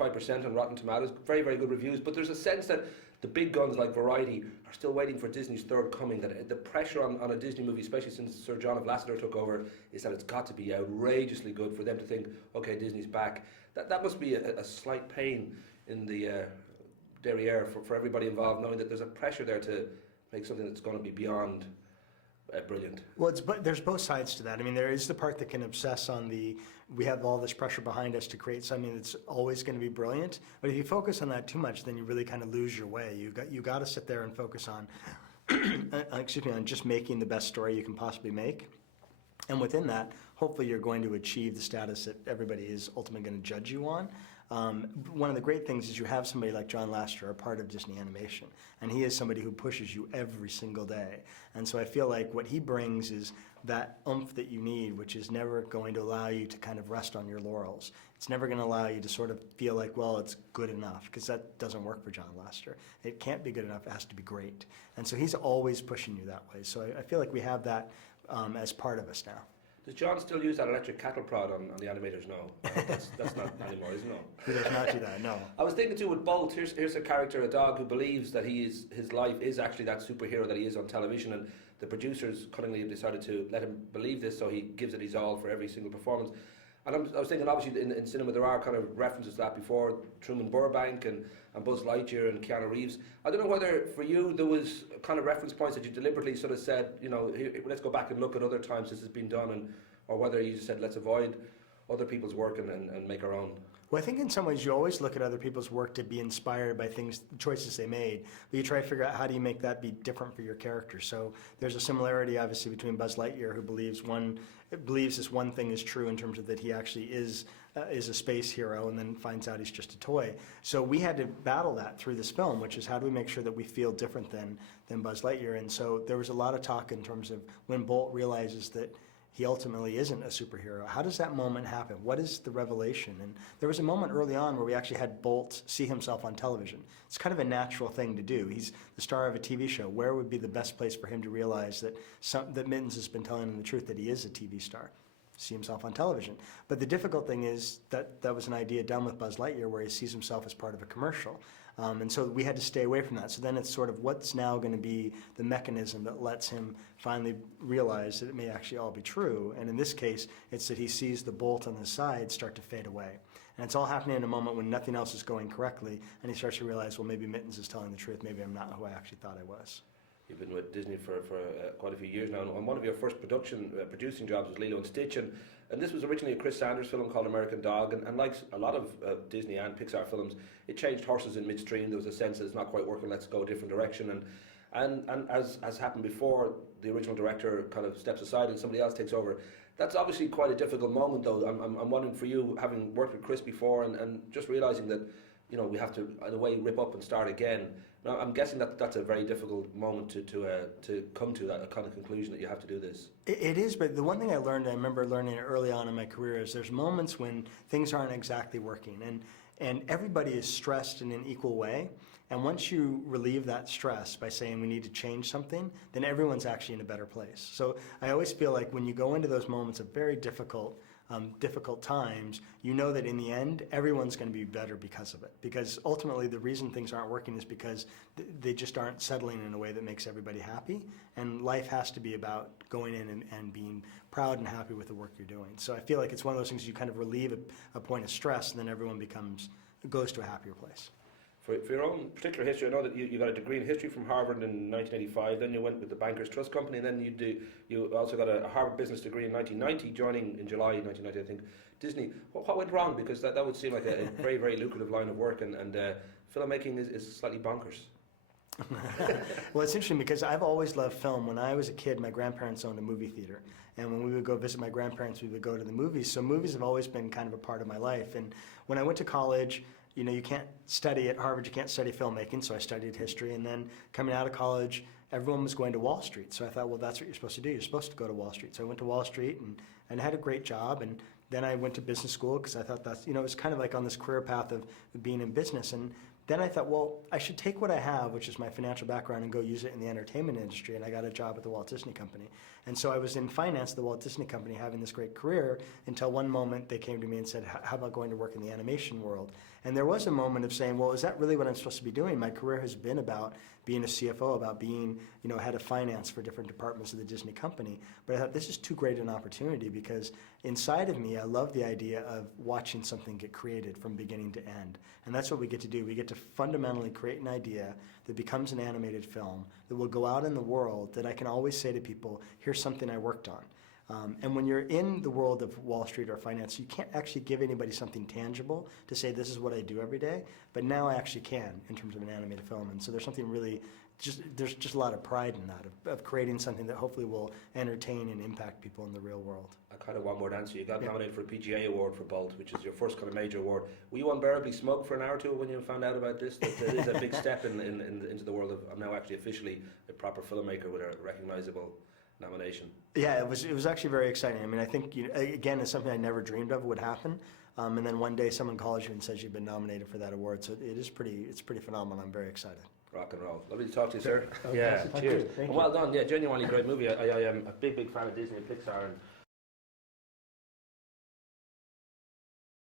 5% on Rotten Tomatoes, very, very good reviews, but there's a sense that the big guns like Variety are still waiting for Disney's third coming, that the pressure on a Disney movie, especially since Sir John of Lasseter took over, is that it's got to be outrageously good for them to think, okay, Disney's back. That must be a slight pain in the derriere for everybody involved, knowing that there's a pressure there to make something that's going to be beyond brilliant. Well, there's both sides to that. I mean, there is the part that can obsess on we have all this pressure behind us to create something that's always going to be brilliant. But if you focus on that too much, then you really kind of lose your way. You got to sit there and focus on, on just making the best story you can possibly make. And within that, hopefully you're going to achieve the status that everybody is ultimately going to judge you on. One of the great things is you have somebody like John Lasseter, a part of Disney Animation, and he is somebody who pushes you every single day. And so I feel like what he brings is that oomph that you need, which is never going to allow you to kind of rest on your laurels. It's never going to allow you to sort of feel like, well, it's good enough, because that doesn't work for John Lasseter. It can't be good enough, it has to be great. And so he's always pushing you that way. So I feel like we have that as part of us now. Does John still use that electric cattle prod on the animators? No, that's not anymore, isn't it? He does not do that, no. I was thinking too with Bolt, here's a character, a dog, who believes that his life is actually that superhero that he is on television, and the producers cunningly have decided to let him believe this, so he gives it his all for every single performance. And I was thinking, obviously, in cinema there are kind of references to that before, Truman Burbank and Buzz Lightyear and Keanu Reeves. I don't know whether, for you, there was kind of reference points that you deliberately sort of said, let's go back and look at other times this has been done, or whether you just said, let's avoid other people's work and make our own. Well, I think in some ways you always look at other people's work to be inspired by choices they made, but you try to figure out how do you make that be different for your character. So there's a similarity, obviously, between Buzz Lightyear, who believes this one thing is true in terms of that he actually is a space hero, and then finds out he's just a toy. So we had to battle that through this film, which is how do we make sure that we feel different than Buzz Lightyear. And so there was a lot of talk in terms of when Bolt realizes that he ultimately isn't a superhero. How does that moment happen? What is the revelation? And there was a moment early on where we actually had Bolt see himself on television. It's kind of a natural thing to do. He's the star of a TV show. Where would be the best place for him to realize that Mittens has been telling him the truth, that he is a TV star? See himself on television. But the difficult thing is that was an idea done with Buzz Lightyear where he sees himself as part of a commercial. And so we had to stay away from that. So then it's sort of what's now going to be the mechanism that lets him finally realize that it may actually all be true. And in this case, it's that he sees the bolt on the side start to fade away. And it's all happening in a moment when nothing else is going correctly. And he starts to realize, well, maybe Mittens is telling the truth. Maybe I'm not who I actually thought I was. You've been with Disney for quite a few years now, and one of your first producing jobs was Lilo and Stitch, and this was originally a Chris Sanders film called American Dog, and like a lot of Disney and Pixar films, it changed horses in midstream. There was a sense that it's not quite working, let's go a different direction, and as happened before, the original director kind of steps aside and somebody else takes over. That's obviously quite a difficult moment, though. I'm wondering for you, having worked with Chris before, and just realising that we have to, in a way, rip up and start again. Now, I'm guessing that's a very difficult moment to come to that kind of conclusion that you have to do this. It is, but the one thing I remember learning early on in my career is there's moments when things aren't exactly working, and everybody is stressed in an equal way. And once you relieve that stress by saying we need to change something, then everyone's actually in a better place. So I always feel like when you go into those moments of very difficult times, you know that in the end, everyone's going to be better because of it. Because ultimately, the reason things aren't working is because they just aren't settling in a way that makes everybody happy. And life has to be about going in and being proud and happy with the work you're doing. So I feel like it's one of those things you kind of relieve a point of stress, and then everyone goes to a happier place. For your own particular history, I know that you got a degree in history from Harvard in 1985, then you went with the Bankers Trust Company, and then you also got a Harvard Business degree in 1990, joining in July 1990, I think, Disney. What went wrong? Because that would seem like a very, very lucrative line of work, and filmmaking is slightly bonkers. Well, it's interesting because I've always loved film. When I was a kid, my grandparents owned a movie theater, and when we would go visit my grandparents, we would go to the movies. So movies have always been kind of a part of my life. And when I went to college, you can't study at Harvard, you can't study filmmaking, so I studied history. And then coming out of college, everyone was going to Wall Street. So I thought, well, that's what you're supposed to do. You're supposed to go to Wall Street. So I went to Wall Street and had a great job. And then I went to business school because I thought that's, it was kind of like on this career path of being in business. And then I thought, well, I should take what I have, which is my financial background, and go use it in the entertainment industry. And I got a job at the Walt Disney Company. And so I was in finance at the Walt Disney Company having this great career until one moment they came to me and said, how about going to work in the animation world? And there was a moment of saying, well, is that really what I'm supposed to be doing? My career has been about being a CFO, about being, head of finance for different departments of the Disney company. But I thought this is too great an opportunity because inside of me, I love the idea of watching something get created from beginning to end. And that's what we get to do. We get to fundamentally create an idea that becomes an animated film that will go out in the world that I can always say to people, here's something I worked on. And when you're in the world of Wall Street or finance, you can't actually give anybody something tangible to say this is what I do every day. But now I actually can in terms of an animated film. And so there's something really, there's just a lot of pride in that, of creating something that hopefully will entertain and impact people in the real world. I kind of want more to answer. You got nominated for a PGA award for Bolt, which is your first kind of major award. Were you unbearably smug for an hour or two when you found out about this? That it is a big step into the world of, I'm now actually officially a proper filmmaker with a recognisable nomination. Yeah, it was actually very exciting. I mean, I think again, it's something I never dreamed of would happen. And then one day someone calls you and says you've been nominated for that award. So it's pretty phenomenal. I'm very excited. Rock and roll. Lovely to talk to you, sir. Okay. Yeah, cheers. Thank you. Well done. Yeah, genuinely great movie. I am a big fan of Disney and Pixar, and